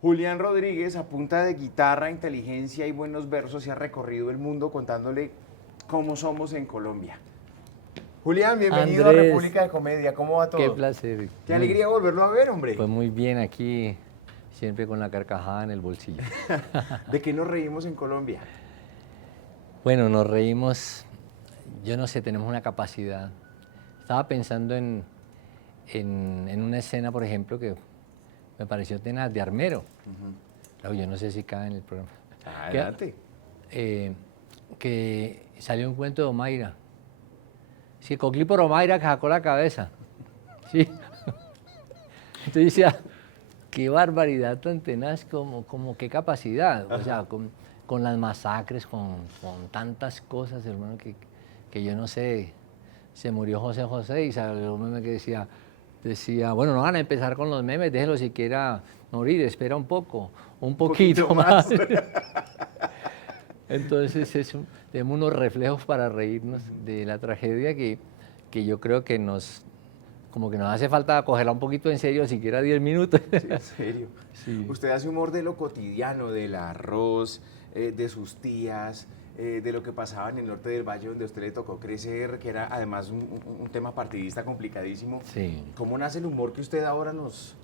Julián Rodríguez, a punta de guitarra, inteligencia y buenos versos, se ha recorrido el mundo contándole cómo somos en Colombia. Julián, bienvenido a Andrés, República de Comedia. ¿Cómo va qué todo? placer. Qué alegría volverlo a ver, hombre. Pues muy bien aquí, siempre con la carcajada en el bolsillo. ¿De qué nos reímos en Colombia? Bueno, nos reímos, yo no sé, tenemos una capacidad. Estaba pensando en una escena, por ejemplo, que me pareció tenaz, de Armero. Claro, yo no sé si cabe en el programa. Que, Adelante. que salió un cuento de Omaira. Sí, Coclíporo Omaira que sacó la cabeza. Sí. Entonces decía, qué barbaridad tan tenaz, como qué capacidad. O sea, con las masacres, con tantas cosas, hermano, que yo no sé. Se murió José José y salió un meme que decía, bueno, no van a empezar con los memes, déjelo siquiera morir, espera un poquito más. Entonces tenemos unos reflejos para reírnos de la tragedia que yo creo que como que nos hace falta cogerla un poquito en serio, siquiera 10 minutos. Sí, en serio. Sí. Usted hace humor de lo cotidiano, del arroz, de sus tías, de lo que pasaba en el norte del valle donde a usted le tocó crecer, que era además un tema partidista complicadísimo. Sí. ¿Cómo nace el humor que usted ahora nos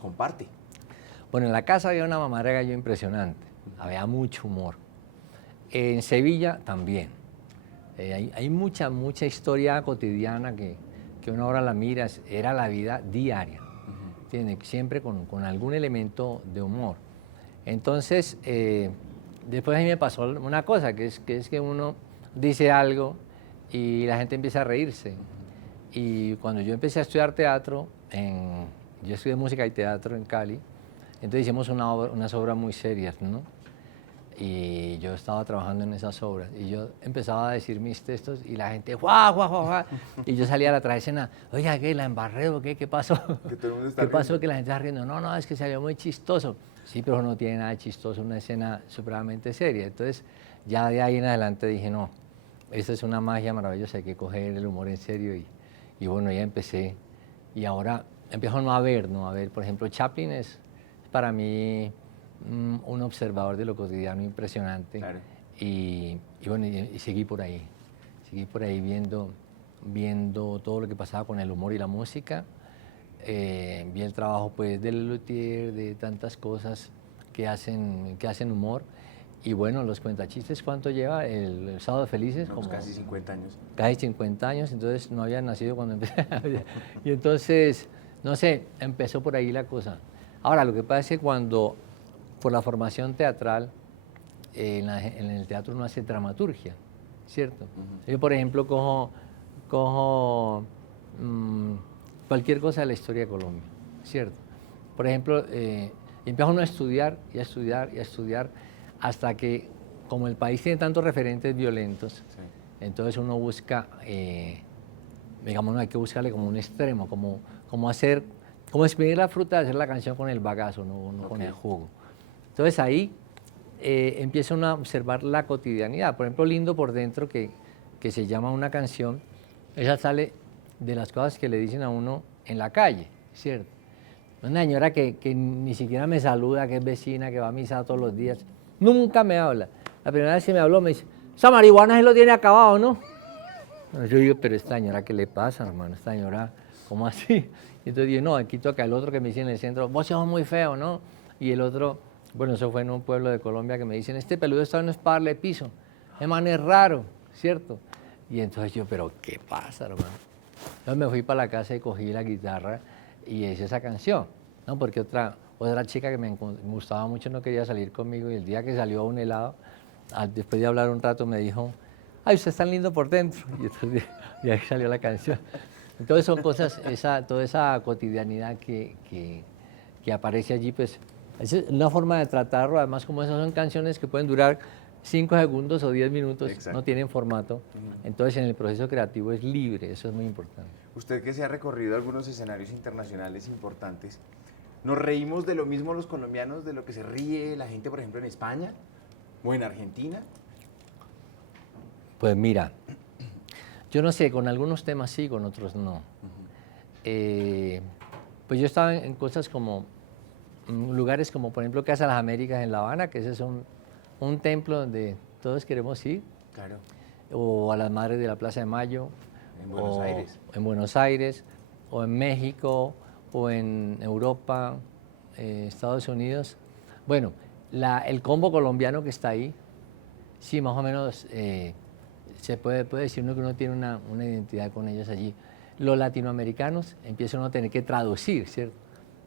comparte? Bueno, en la casa había una mamá de gallo impresionante, había mucho humor. En Sevilla también. Hay mucha historia cotidiana que uno ahora la mira, era la vida diaria, ¿entiende? Siempre con algún elemento de humor. Entonces, después a mí me pasó una cosa, que es que uno dice algo y la gente empieza a reírse. Y cuando yo empecé a estudiar teatro, yo estudié música y teatro en Cali, entonces hicimos unas obras muy serias, ¿no? Y yo estaba trabajando en esas obras y yo empezaba a decir mis textos y la gente, ¡guau, guau, guau, guau! Y yo salía a la escena, oiga, ¿qué? ¿La embarré o qué? ¿Qué pasó? Que todo el mundo está ¿Qué pasó riendo. que la gente está riendo? No, es que salió muy chistoso. Sí, pero no tiene nada de chistoso, una escena supremamente seria. Entonces, ya de ahí en adelante dije, no, esta es una magia maravillosa, hay que coger el humor en serio y bueno, ya empecé. Y ahora empiezo no a ver, por ejemplo, Chaplin es para mí un observador de lo cotidiano impresionante. Claro. Y bueno, y seguí por ahí viendo todo lo que pasaba con el humor y la música. Vi el trabajo pues de Lelutier, de tantas cosas que hacen humor. Y bueno, los cuentachistes, ¿cuánto lleva? El Sábado Felices, No, pues casi 50 años. casi 50 años, entonces no había nacido cuando empecé. Y entonces, no sé, empezó por ahí la cosa. Ahora, lo que pasa es que por la formación teatral, en el teatro uno hace dramaturgia, ¿cierto? Yo, por ejemplo, cojo cualquier cosa de la historia de Colombia, ¿cierto? Por ejemplo, empieza uno a estudiar y a estudiar y a estudiar hasta que, como el país tiene tantos referentes violentos, Sí. entonces uno busca, digamos, no hay que buscarle como un extremo, como exprimir la fruta, hacer la canción con el bagazo, no con el jugo. Entonces ahí empieza uno a observar la cotidianidad. Por ejemplo, Lindo por Dentro, que se llama una canción, ella sale de las cosas que le dicen a uno en la calle, ¿cierto? Una señora que ni siquiera me saluda, que es vecina, que va a misa todos los días, nunca me habla. La primera vez que me habló me dice, esa marihuana se lo tiene acabado, ¿no? Yo digo, pero esta señora, ¿qué le pasa, hermano? Esta señora, ¿cómo así? Y entonces digo, no, aquí toca el otro que me dice en el centro, vos sos muy feo, ¿no? Y el otro, bueno, eso fue en un pueblo de Colombia que me dicen, este peludo está no es para darle piso, ese man es raro, ¿cierto? Y entonces yo, pero ¿qué pasa, hermano? Entonces me fui para la casa y cogí la guitarra y hice esa canción, ¿no? Porque otra chica que me gustaba mucho no quería salir conmigo y el día que salió a un helado, después de hablar un rato me dijo, ay, usted es tan lindo por dentro. Y entonces de ahí salió la canción. Entonces son cosas, toda esa cotidianidad que aparece allí, pues es una forma de tratarlo, además como esas son canciones que pueden durar 5 segundos o 10 minutos, Exacto. no tienen formato, entonces en el proceso creativo es libre, eso es muy importante. Usted que se ha recorrido algunos escenarios internacionales importantes, ¿nos reímos de lo mismo los colombianos, de lo que se ríe la gente, por ejemplo, en España o en Argentina? Pues mira, yo no sé, con algunos temas sí, con otros no. Pues yo estaba en cosas como lugares como por ejemplo Casa de las Américas en La Habana, que ese es un templo donde todos queremos ir, Claro. o a las Madres de la Plaza de Mayo, En Buenos Aires. en Buenos Aires, o en México, o en Europa, Estados Unidos. Bueno, el combo colombiano que está ahí, sí, más o menos se puede decir uno que uno tiene una identidad con ellos allí. Los latinoamericanos empiezan a tener que traducir, ¿cierto?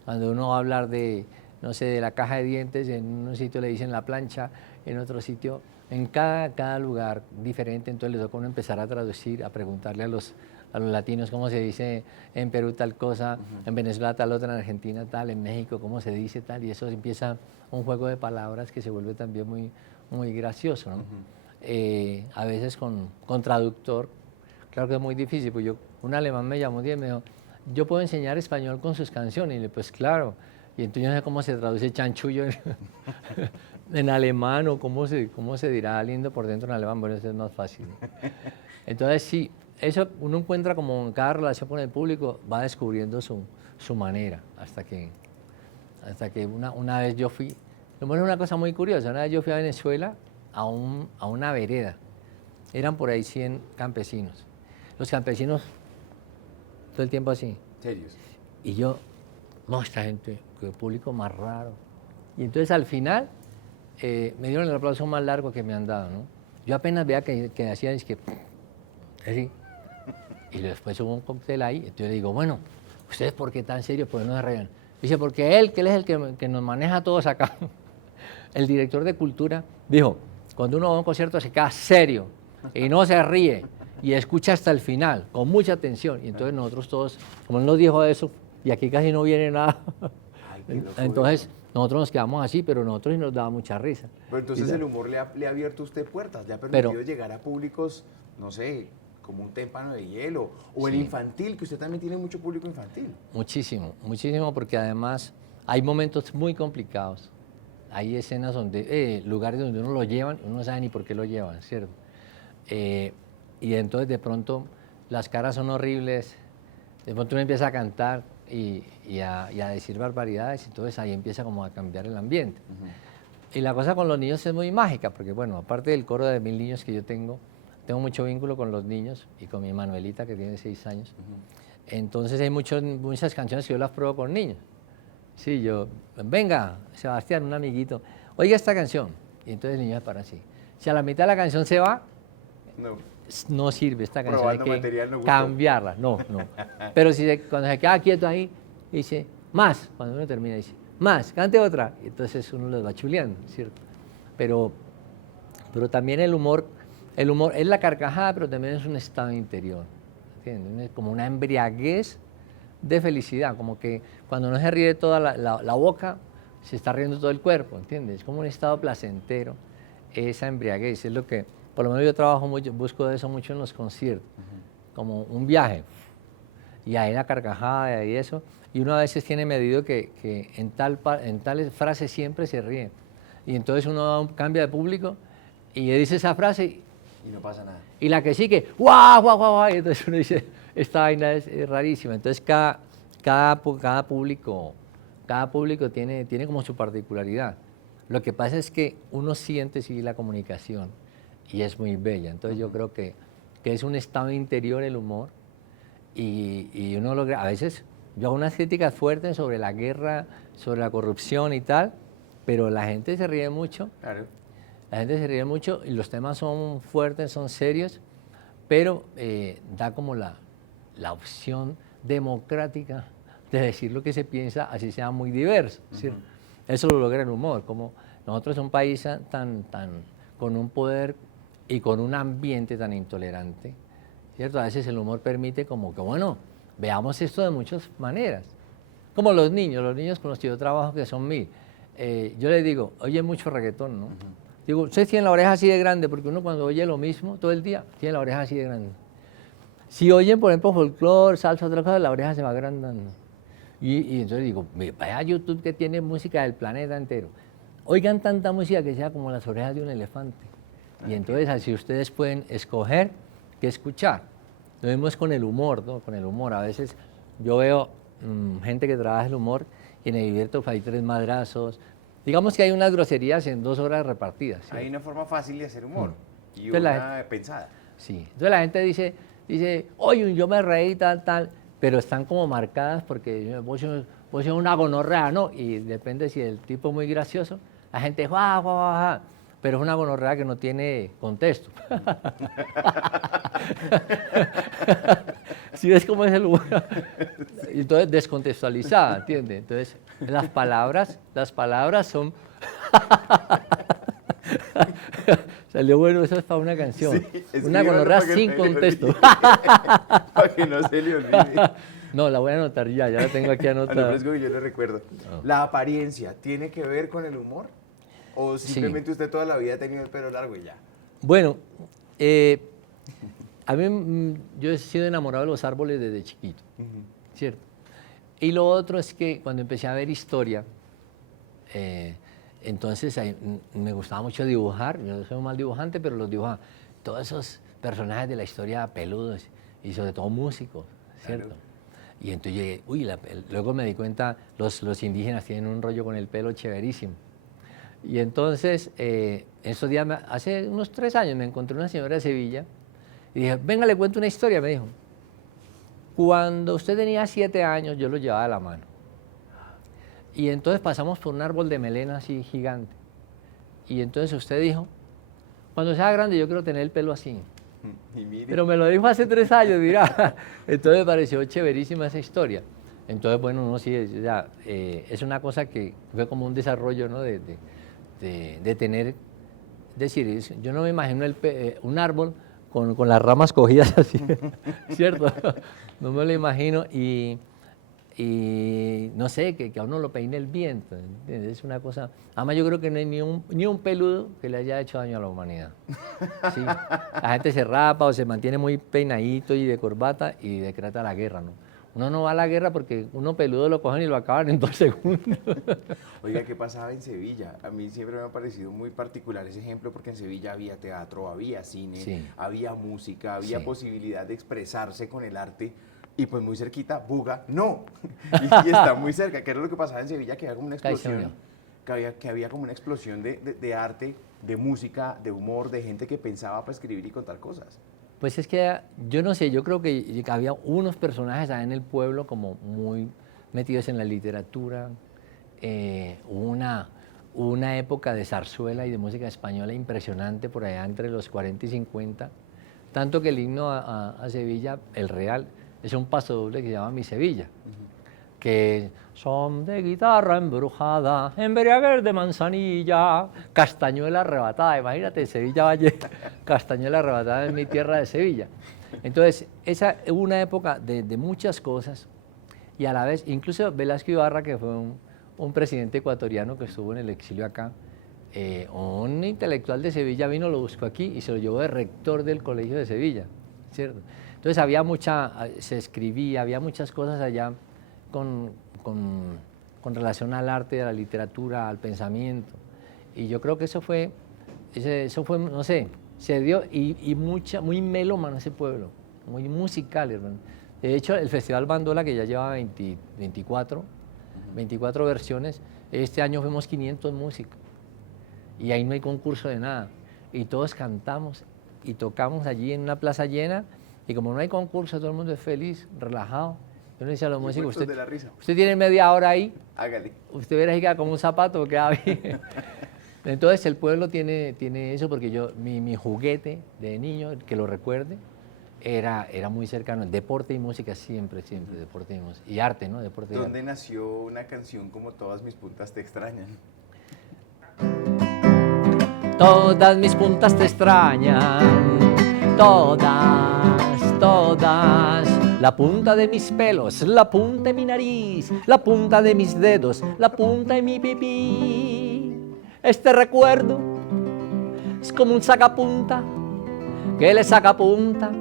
Cuando uno va a hablar de, no sé, de la caja de dientes, en un sitio le dicen la plancha, en otro sitio, en cada lugar diferente, entonces les toca a uno empezar a traducir, a preguntarle a los latinos cómo se dice en Perú tal cosa, en Venezuela tal otra, en Argentina tal, en México cómo se dice tal, y eso empieza un juego de palabras que se vuelve también muy gracioso, ¿no? A veces con traductor, claro que es muy difícil, pues un alemán me llamó un día y me dijo, yo puedo enseñar español con sus canciones, y le dije, pues claro, y entonces yo no sé cómo se traduce chanchullo en alemán, o cómo se dirá lindo por dentro en alemán, bueno, eso es más fácil. Entonces sí, eso uno encuentra como en cada relación con el público, va descubriendo su manera, hasta que una vez yo fui, lo bueno es una cosa muy curiosa, una vez yo fui a Venezuela a una vereda, eran por ahí 100 campesinos, los campesinos todo el tiempo así. ¿Serios? Y yo, no, esta gente, qué público más raro. Y entonces al final me dieron el aplauso más largo que me han dado, ¿no? Yo apenas veía que hacían, es que, así. Y después hubo un cóctel ahí, entonces le digo, bueno, ¿ustedes por qué tan serios? ¿Por qué no se ríen? Dice, porque él es el que nos maneja a todos acá. El director de cultura dijo, cuando uno va a un concierto se queda serio y no se ríe y escucha hasta el final, con mucha atención. Y entonces nosotros todos, como él nos dijo eso, y aquí casi no viene nada, Ay, qué locura. entonces nosotros nos quedamos así, pero nosotros sí nos daba mucha risa. Pero entonces Y el humor le ha abierto a usted puertas, le ha permitido Pero- llegar a públicos, no sé, como un témpano de hielo, o el Sí. infantil, que usted también tiene mucho público infantil. Muchísimo, muchísimo, porque además hay momentos muy complicados. Hay escenas donde, lugares donde uno lo llevan, uno no sabe ni por qué lo llevan, ¿cierto? Y entonces de pronto las caras son horribles, de pronto uno empieza a cantar y a decir barbaridades, entonces ahí empieza como a cambiar el ambiente. Y la cosa con los niños es muy mágica, porque bueno, aparte del coro de 1000 niños que yo tengo mucho vínculo con los niños y con mi Manuelita que tiene 6 años. Entonces hay muchas canciones que yo las pruebo con niños. Sí, yo, venga, Sebastián, un amiguito, oiga esta canción. Y entonces el niño se para así. Si a la mitad de la canción se va, No. no sirve esta canción, Probando hay que material no gustó. cambiarla. No. Pero cuando se queda quieto ahí, dice, más. Cuando uno termina, dice, más, cante otra. Y entonces uno los va chuleando, ¿cierto? Pero también el humor es la carcajada, pero también es un estado interior, ¿entiendes? Es como una embriaguez de felicidad, como que cuando no se ríe toda la boca, se está riendo todo el cuerpo, ¿entiendes? Es como un estado placentero, esa embriaguez, es lo que, por lo menos yo trabajo mucho, busco eso mucho en los conciertos, como un viaje, y ahí la carcajada y eso, y uno a veces tiene medido que en tal frase siempre se ríe, y entonces uno cambia de público y dice esa frase Y no pasa nada. y la que sigue, guau, guau, guau, guau, y entonces uno dice, esta vaina es rarísima. Entonces cada público tiene como su particularidad. Lo que pasa es que uno siente sí la comunicación y es muy bella. Entonces yo creo que es un estado interior el humor y uno logra, a veces yo hago unas críticas fuertes sobre la guerra, sobre la corrupción y tal, pero la gente se ríe mucho. Claro. La gente se ríe mucho y los temas son fuertes, son serios, pero da como la opción democrática de decir lo que se piensa, así sea muy diverso, ¿cierto? Eso lo logra el humor, como nosotros somos un país con un poder y con un ambiente tan intolerante, ¿cierto? A veces el humor permite como que, bueno, veamos esto de muchas maneras. Como los niños con los que yo trabajo, que son 1000. Yo les digo, oye mucho reggaetón, ¿no? Digo, ustedes tienen la oreja así de grande, porque uno cuando oye lo mismo todo el día, tiene la oreja así de grande. Si oyen, por ejemplo, folclore, salsa, otra cosa, la oreja se va agrandando. Y entonces digo, vaya a YouTube que tiene música del planeta entero. Oigan tanta música que sea como las orejas de un elefante. Y entonces así ustedes pueden escoger qué escuchar. Lo mismo es con el humor, ¿no? Con el humor. A veces yo veo gente que trabaja el humor y en Heriberto hay 3 madrazos. Digamos que hay unas groserías en 2 horas repartidas. ¿sí? Hay una forma fácil de hacer humor y Entonces, una pensada. Sí, entonces la gente dice, oye, yo me reí, tal, pero están como marcadas porque vos sos una gonorrea, ¿no? Y depende si el tipo es muy gracioso, la gente, ja, pero es una gonorrea que no tiene contexto. ¿Sí ves cómo es el humor? Entonces, descontextualizada, ¿entiendes? Entonces, las palabras son... Salió bueno, eso es para una canción. Sí, una gonorrea sin contexto. Para que no se le olvide. No, la voy a anotar ya la tengo aquí A lo anotada. fresco que yo le recuerdo. ¿La apariencia tiene que ver con el humor? ¿O simplemente usted toda la vida ha tenido el pelo largo y ya? Bueno, a mí yo he sido enamorado de los árboles desde chiquito, ¿cierto? Y lo otro es que cuando empecé a ver historia, entonces me gustaba mucho dibujar. Yo soy un mal dibujante, pero los dibujaba. Todos esos personajes de la historia peludos y sobre todo músicos, ¿cierto? Claro. Y entonces llegué, luego me di cuenta, los indígenas tienen un rollo con el pelo chéverísimo. Y entonces, esos días, hace unos 3 años, me encontré una señora de Sevilla y dije, venga, le cuento una historia, me dijo. Cuando usted tenía 7 años, yo lo llevaba de la mano. Y entonces pasamos por un árbol de melena así gigante. Y entonces usted dijo, cuando sea grande yo quiero tener el pelo así. Y mire. Pero me lo dijo hace 3 años, dirá. Entonces me pareció chéverísima esa historia. Entonces, bueno, no, sí, es una cosa que fue como un desarrollo, ¿no? de tener, decir, yo no me imagino un árbol con las ramas cogidas así, ¿cierto? No me lo imagino y no sé, que a uno lo peine el viento, ¿entiendes? Es una cosa, además yo creo que no hay ni un peludo que le haya hecho daño a la humanidad. ¿Sí? La gente se rapa o se mantiene muy peinadito y de corbata y decreta la guerra, ¿no? Uno no va a la guerra porque uno peludo lo cogen y lo acaban en 2 segundos. Oiga, ¿qué pasaba en Sevilla? A mí siempre me ha parecido muy particular ese ejemplo porque en Sevilla había teatro, había cine, sí. Había música, había sí. posibilidad de expresarse con el arte. Y pues muy cerquita, Buga, no. Y está muy cerca, que era lo que pasaba en Sevilla, que había como una explosión, que había como una explosión de arte, de música, de humor, de gente que pensaba para escribir y contar cosas. Pues es que yo no sé, yo creo que había unos personajes allá en el pueblo como muy metidos en la literatura, una época de zarzuela y de música española impresionante por allá entre los 40 y 50, tanto que el himno a Sevilla, el Real, es un paso doble que se llama Mi Sevilla, que son de guitarra embrujada, embriaguez de manzanilla, castañuela arrebatada. Imagínate, Sevilla Valle, castañuela arrebatada en mi tierra de Sevilla. Entonces, esa es una época de muchas cosas y a la vez, incluso Velasco Ibarra, que fue un presidente ecuatoriano que estuvo en el exilio acá, un intelectual de Sevilla vino, lo buscó aquí y se lo llevó de rector del Colegio de Sevilla, ¿cierto? Entonces se escribía, había muchas cosas allá con relación al arte, a la literatura, al pensamiento. Y yo creo que eso fue no sé, se dio y muy melómano ese pueblo, muy musical, hermano. De hecho, el Festival Bandola, que ya lleva 24 versiones, este año fuimos 500 músicos. Y ahí no hay concurso de nada. Y todos cantamos y tocamos allí en una plaza llena. Y como no hay concurso, todo el mundo es feliz, relajado. Yo le decía a los músicos, usted tiene media hora ahí, hágale. Usted verá si queda como un zapato, queda bien. Entonces el pueblo tiene eso porque mi juguete de niño, que lo recuerde, era muy cercano. El deporte y música siempre, deporte y música. Y arte, ¿no? Deporte y arte. ¿Dónde nació una canción como Todas mis puntas te extrañan? Todas mis puntas te extrañan, todas. La punta de mis pelos, la punta de mi nariz, la punta de mis dedos, la punta de mi pipí. Este recuerdo es como un sacapunta que le saca punta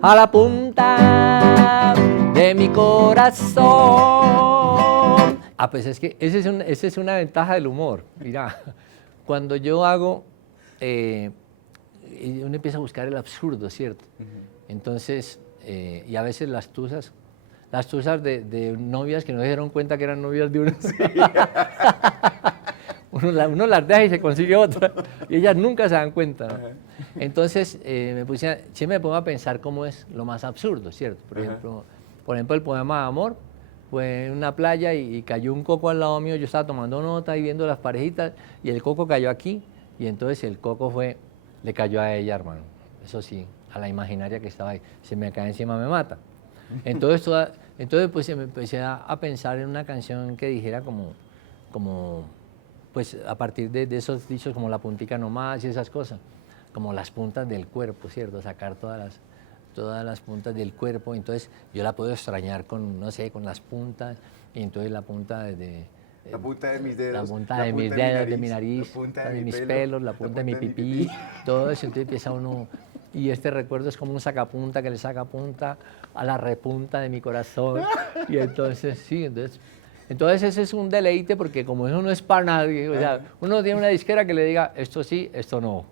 a la punta de mi corazón. Pues es que esa es una ventaja del humor. Mira, cuando yo hago, uno empieza a buscar el absurdo, ¿cierto? Entonces, y a veces las las tusas de novias que no se dieron cuenta que eran novias de uno. Sí. uno las deja y se consigue otra, y ellas nunca se dan cuenta, ¿no? Entonces, siempre me pongo a pensar cómo es lo más absurdo, ¿cierto? Por ejemplo, el poema de amor, fue en una playa y cayó un coco al lado mío, yo estaba tomando nota y viendo las parejitas, y el coco cayó aquí, y entonces el coco le cayó a ella, hermano. Eso sí, a la imaginaria que estaba ahí. Se me cae encima, me mata. Entonces pues me empecé a pensar en una canción que dijera pues a partir de esos dichos como la puntica nomás y esas cosas, como las puntas del cuerpo, ¿cierto? Sacar todas las puntas del cuerpo, entonces yo la puedo extrañar con, no sé, con las puntas, y entonces la punta la punta de mis dedos, la punta de mis dedos, de mi nariz, la punta de mis pelos, la punta de mi pipí, todo eso, entonces empieza uno, y este recuerdo es como un sacapunta que le saca punta a la repunta de mi corazón, y entonces, sí, entonces ese es un deleite, porque como eso no es para nadie, o sea, uno tiene una disquera que le diga, esto sí, esto no.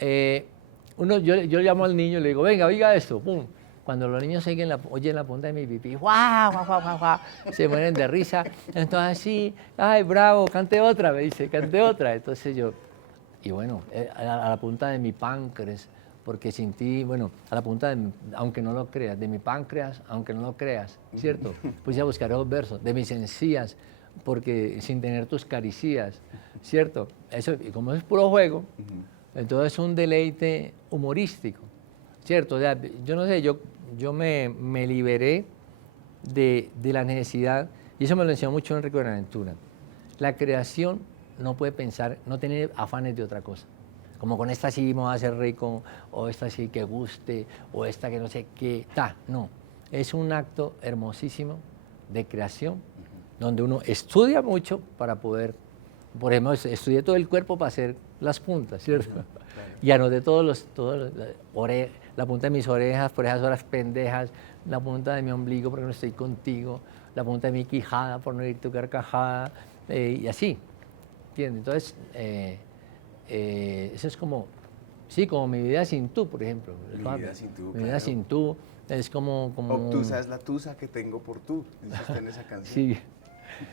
Yo llamo al niño y le digo, venga, oiga esto, pum. Cuando los niños oyen la punta de mi pipí, ¡guau, guau, guau, guau, guau! Se mueren de risa. Entonces, sí, ¡ay, bravo! Cante otra, me dice, cante otra. Entonces y bueno, a la punta de mi páncreas, porque sin ti, bueno, a la punta aunque no lo creas, de mi páncreas, aunque no lo creas, ¿cierto? Pues ya buscaré dos versos, de mis encías, porque sin tener tus caricias, ¿cierto? Eso, y como es puro juego, entonces es un deleite humorístico, ¿cierto? O sea, yo no sé, yo me liberé de la necesidad, y eso me lo enseñó mucho Enrique Buenaventura. La creación no puede pensar, no tener afanes de otra cosa. Como con esta sí me voy a hacer rico, o esta sí que guste, o esta que no sé qué, no. Es un acto hermosísimo de creación, donde uno estudia mucho para poder, por ejemplo, estudié todo el cuerpo para hacer las puntas, ¿cierto? Claro. Y anoté la punta de mis orejas por esas horas pendejas, la punta de mi ombligo porque no estoy contigo, la punta de mi quijada por no oír tu carcajada, y así, ¿entiendes? Entonces, eso es como mi vida sin tú, por ejemplo. Mi vida sin tú, Mi vida sin tú es como obtusa es la tusa que tengo por tú, dice usted en esa canción. Sí,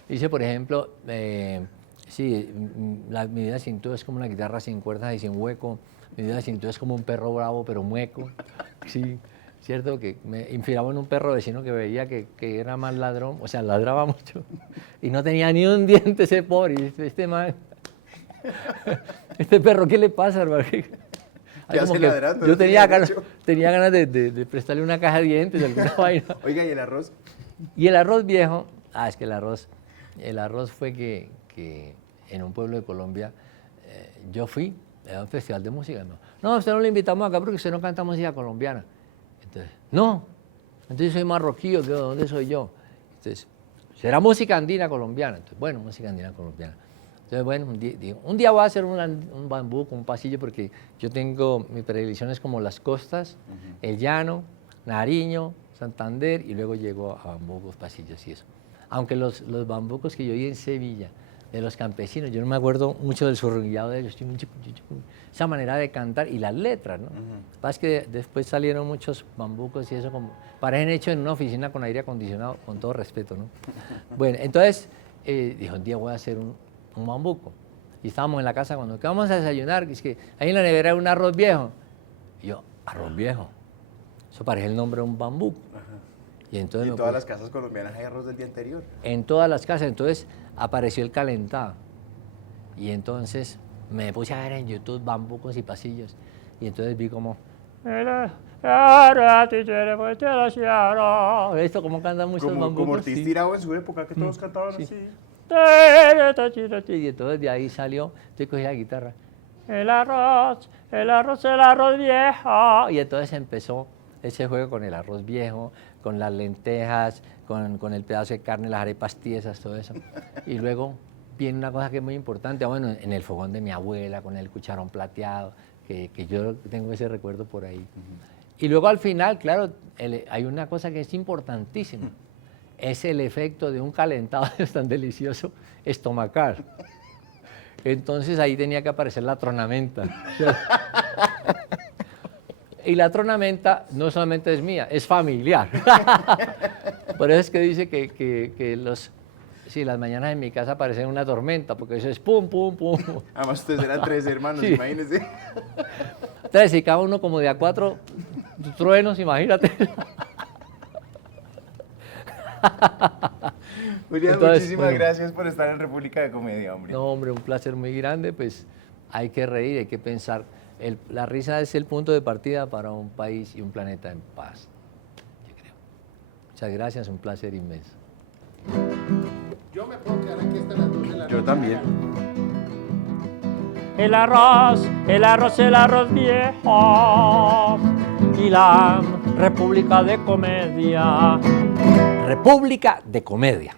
dice, por ejemplo, sí, mi vida sin tú es como una guitarra sin cuerdas y sin hueco. Mi vida sin tú es como un perro bravo pero mueco. Sí, cierto que me inspiraba en un perro vecino que veía que era más ladrón, o sea, ladraba mucho y no tenía ni un diente ese pobre. Este man, este perro, ¿qué le pasa, hermano? ¿Qué hace ladrando? Yo tenía ganas de prestarle una caja de dientes, alguna vaina. Oiga, ¿y el arroz? Y el arroz viejo, es que el arroz fue que en un pueblo de Colombia yo fui a un festival de música. No, usted no le invitamos acá porque usted no canta música colombiana. Entonces, no, entonces soy marroquí, ¿de dónde soy yo? Entonces, será música andina colombiana. Entonces, bueno, música andina colombiana. Entonces, bueno, un día voy a hacer un bambuco, un pasillo, porque yo tengo mis predilecciones como las costas, el llano, Nariño, Santander, y luego llego a bambucos, pasillos y eso. Aunque los bambucos que yo vi en Sevilla, de los campesinos, yo no me acuerdo mucho del surrullado de ellos, esa manera de cantar y las letras, ¿no? Pasa que después salieron muchos bambucos y eso, parecen hechos en una oficina con aire acondicionado, con todo respeto, ¿no? Bueno, entonces, dijo, un día voy a hacer un bambuco. Y estábamos en la casa cuando, ¿qué vamos a desayunar? Es que ahí en la nevera hay un arroz viejo. Y yo, arroz viejo. Eso parece el nombre de un bambuco. Y entonces en todas las casas colombianas hay arroz del día anterior. En todas las casas. Entonces apareció el calentado. Y entonces me puse a ver en YouTube bambucos y pasillos. Y entonces vi como... Esto como cantan muchos bambucos. Como Ortiz Tirado en su época, que todos cantaban así. Y entonces de ahí salió, yo cogí la guitarra. El arroz viejo. Y entonces empezó ese juego con el arroz viejo, con las lentejas, con el pedazo de carne, las arepas tiesas, todo eso. Y luego viene una cosa que es muy importante, bueno, en el fogón de mi abuela, con el cucharón plateado, que yo tengo ese recuerdo por ahí. Y luego al final, claro, hay una cosa que es importantísima. Es el efecto de un calentado tan delicioso estomacal. Entonces ahí tenía que aparecer la tronamenta. Y la tronamenta no solamente es mía, es familiar. Por eso es que dice que las mañanas en mi casa parecen una tormenta, porque eso es pum, pum, pum. Además, ustedes eran 3 hermanos, Sí. imagínense. 3 y cada uno como de a 4 truenos, imagínate. Julián, Entonces, muchísimas bueno. gracias por estar en República de Comedia, hombre. No, hombre, un placer muy grande, pues hay que reír, hay que pensar. La risa es el punto de partida para un país y un planeta en paz, yo creo. Muchas gracias, un placer inmenso. Yo me puedo quedar aquí hasta las 12 de la noche. Yo también. El arroz viejo y la República de Comedia. República de Comedia.